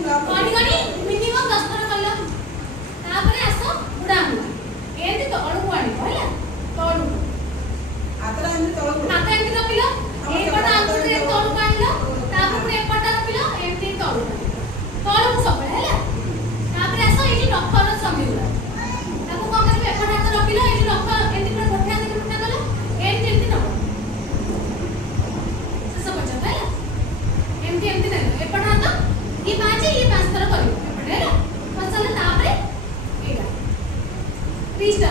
कौन कनी मिनिमम 10 थर कलो तापर आसो बुडा आंगुठी एंती तळु आनी होला तळु आतरा एंती तळु हाथ एंती रखिलो ए पट आंगुठी तळु काढलो तापर ए पट रखिलो एंती तळु तळु सब होला तापर आसो एठी नखर समीला ताको कोन करबे ए पट हाथ रखिलो एठी नखर एंती पर मोठा एंती मोठा कलो एंती एंती न से सब बचा होला एंती एंती न ए पट हाथ ये पांच थर करियो ए पट होला फसल तापर एटा 30 टा